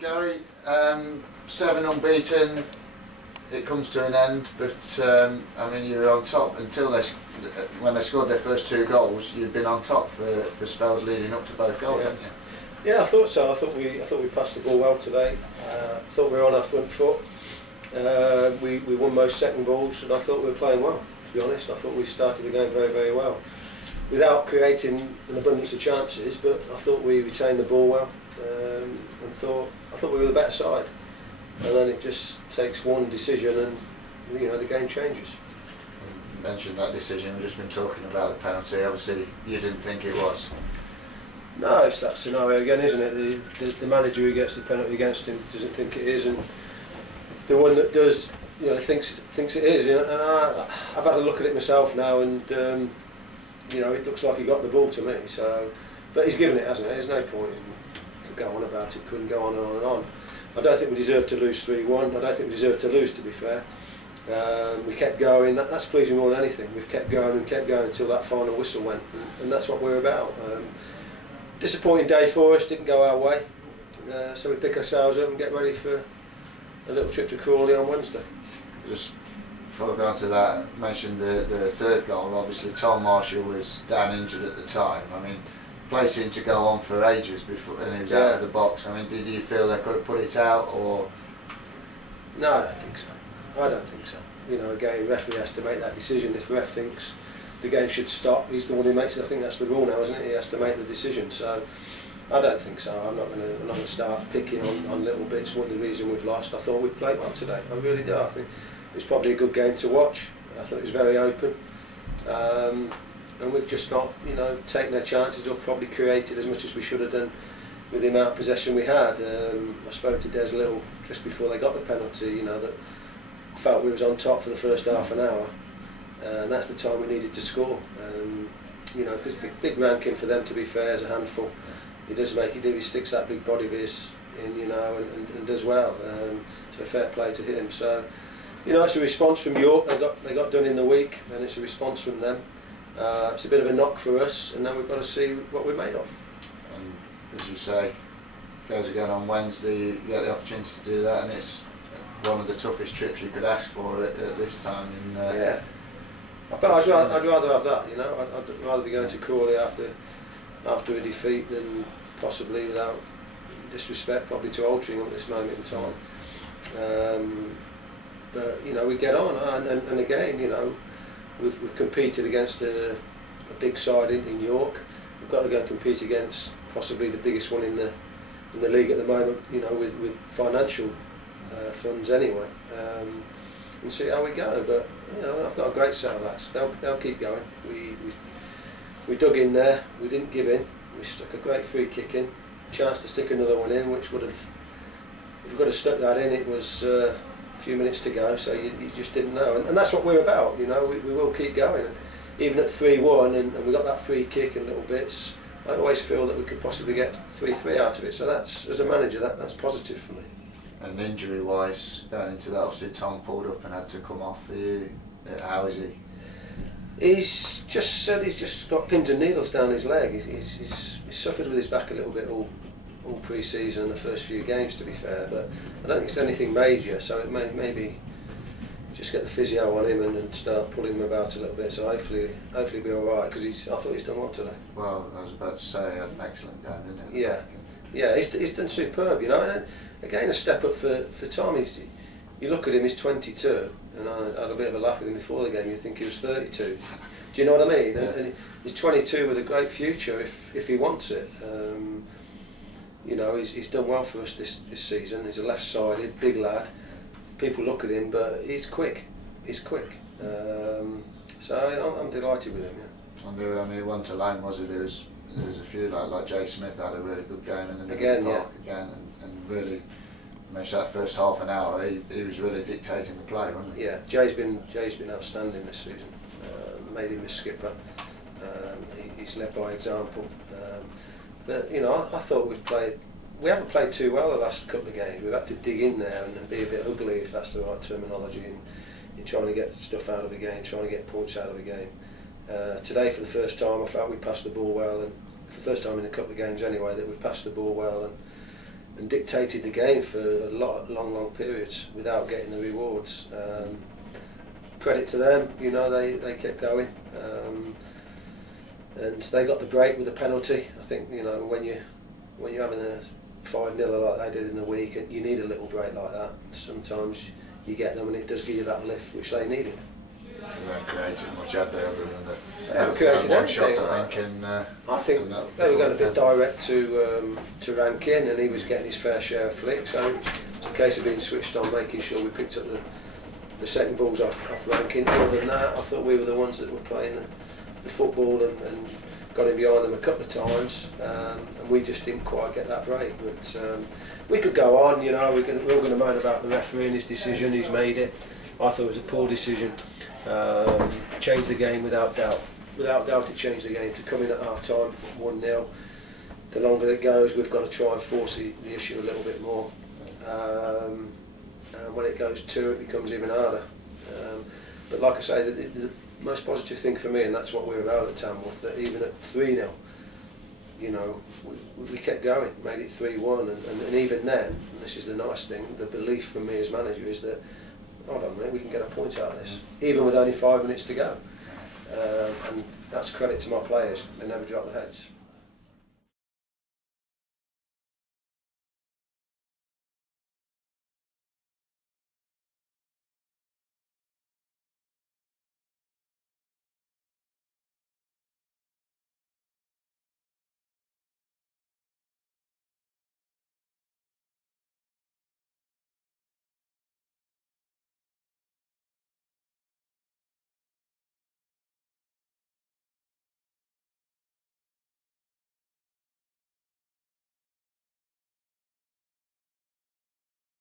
Gary, 7 unbeaten, it comes to an end, but I mean, you were on top until when they scored their first 2 goals. You'd been on top for spells leading up to both goals, yeah. haven't you? Yeah, I thought so. I thought we passed the ball well today. I thought we were on our front foot. We won most second balls, and I thought we were playing well. To be honest, I thought we started the game very, very well, without creating an abundance of chances. But I thought we retained the ball well, and I thought we were the better side. And then it just takes one decision, and the game changes. You mentioned that decision. We've just been talking about the penalty. Obviously, you didn't think it was. No, it's that scenario again, isn't it? The manager who gets the penalty against him doesn't think it is, and the one that does, thinks it is. And I've had a look at it myself now, and it looks like he got the ball to me. So, but he's given it, hasn't he? There's no point. He could go on about it. Couldn't go on and on and on. I don't think we deserved to lose 3-1. I don't think we deserved to lose, to be fair. We kept going. That's pleasing more than anything. We've kept going and kept going until that final whistle went, and that's what we're about. Disappointing day for us, didn't go our way, so we pick ourselves up and get ready for a little trip to Crawley on Wednesday. Just before I go on to that, mentioned the third goal. Obviously Tom Marshall was down injured at the time. I mean, play seemed to go on for ages before, and he was out of the box. I mean, did you feel they could have put it out, or? No, I don't think so. I don't think so. Again, referee has to make that decision. If the ref thinks the game should stop, he's the one who makes it. I think that's the rule now, isn't it? He has to make the decision. So I don't think so. I'm not going to start picking on little bits. What the reason we've lost? I thought we played well today. I really do. I think it was probably a good game to watch. I thought it was very open, and we've just not, taken our chances or probably created as much as we should have done with the amount of possession we had. I spoke to Des Little just before they got the penalty. That I felt we was on top for the first half an hour. And that's the time we needed to score. Because big ranking for them, to be fair, is a handful. He does make it do. He sticks that big body of his in, and does well. So fair play to him. So, it's a response from York. They got done in the week, and it's a response from them. It's a bit of a knock for us, and now we've got to see what we're made of. And as you say, goes again on Wednesday. You get the opportunity to do that, and it's one of the toughest trips you could ask for at this time. Yeah. But I'd rather have that, I'd rather be going to Crawley after a defeat than possibly, without disrespect, probably to Altrincham at this moment in time. But we get on, and again, we've competed against a big side in York. We've got to go and compete against possibly the biggest one in the league at the moment, with financial funds anyway. And see how we go, but I've got a great set of lads. They'll keep going. We dug in there. We didn't give in. We stuck a great free kick in. Chance to stick another one in, which would have, if we could have stuck that in, it was a few minutes to go. So you just didn't know, and that's what we're about. We will keep going. And even at 3-1, and we got that free kick and little bits. I always feel that we could possibly get 3-3 out of it. So that's, as a manager, that's positive for me. And injury-wise, going into that, obviously Tom pulled up and had to come off. How is he? He's just said he's just got pins and needles down his leg. He's suffered with his back a little bit all pre-season and the first few games, to be fair. But I don't think it's anything major. So it maybe just get the physio on him and start pulling him about a little bit. So hopefully he'll be all right, because I thought he's done well today. Well, I was about to say, he had an excellent game, didn't he? Yeah, he's done superb. And again, a step up for Tom. You look at him, he's 22, and I had a bit of a laugh with him before the game. You think he was 32. Do you know what I mean? Yeah. And he's 22 with a great future if he wants it. He's done well for us this season. He's a left-sided, big lad. People look at him, but he's quick. So I'm delighted with him. Yeah. And I mean, it wasn't alone, was it? There was a few like Jay Smith had a really good game in the park again, and really. That first half an hour, he was really dictating the play, wasn't he? Yeah, Jay's been outstanding this season. Made him a skipper. He's led by example. But I thought we haven't played too well the last couple of games. We've had to dig in there and be a bit ugly, if that's the right terminology, in trying to get stuff out of the game, trying to get points out of the game. Today, for the first time, I felt we passed the ball well, and for the first time in a couple of games anyway, that we've passed the ball well, and and dictated the game for a long periods without getting the rewards. Credit to them, you know, they kept going, and they got the break with a penalty. I think, you know, when you're having a 5-0 like they did in the week, and you need a little break like that. Sometimes you get them, and it does give you that lift which they needed. They weren't creating much, had they, other than the they haven't created one anything. shot, I think. I think they were going a bit direct to Rankin, and he was getting his fair share of flicks. So it's a case of being switched on, making sure we picked up the second balls off Rankin. Other than that, I thought we were the ones that were playing the football and got in behind them a couple of times, and we just didn't quite get that break. But we could go on, you know, we're all going to moan about the referee and his decision. He's made it. I thought it was a poor decision. Changed the game without doubt. Without doubt, it changed the game. To come in at half time 1-0. The longer it goes, we've got to try and force the issue a little bit more. And when it goes 2, it becomes even harder. But like I say, the most positive thing for me, and that's what we were about at Tamworth, that even at 3-0, you know, we kept going, made it 3-1, and even then, and this is the nice thing, the belief from me as manager is that, hold on a minute, we can get a point out of this, even with only 5 minutes to go. And that's credit to my players, they never dropped their heads.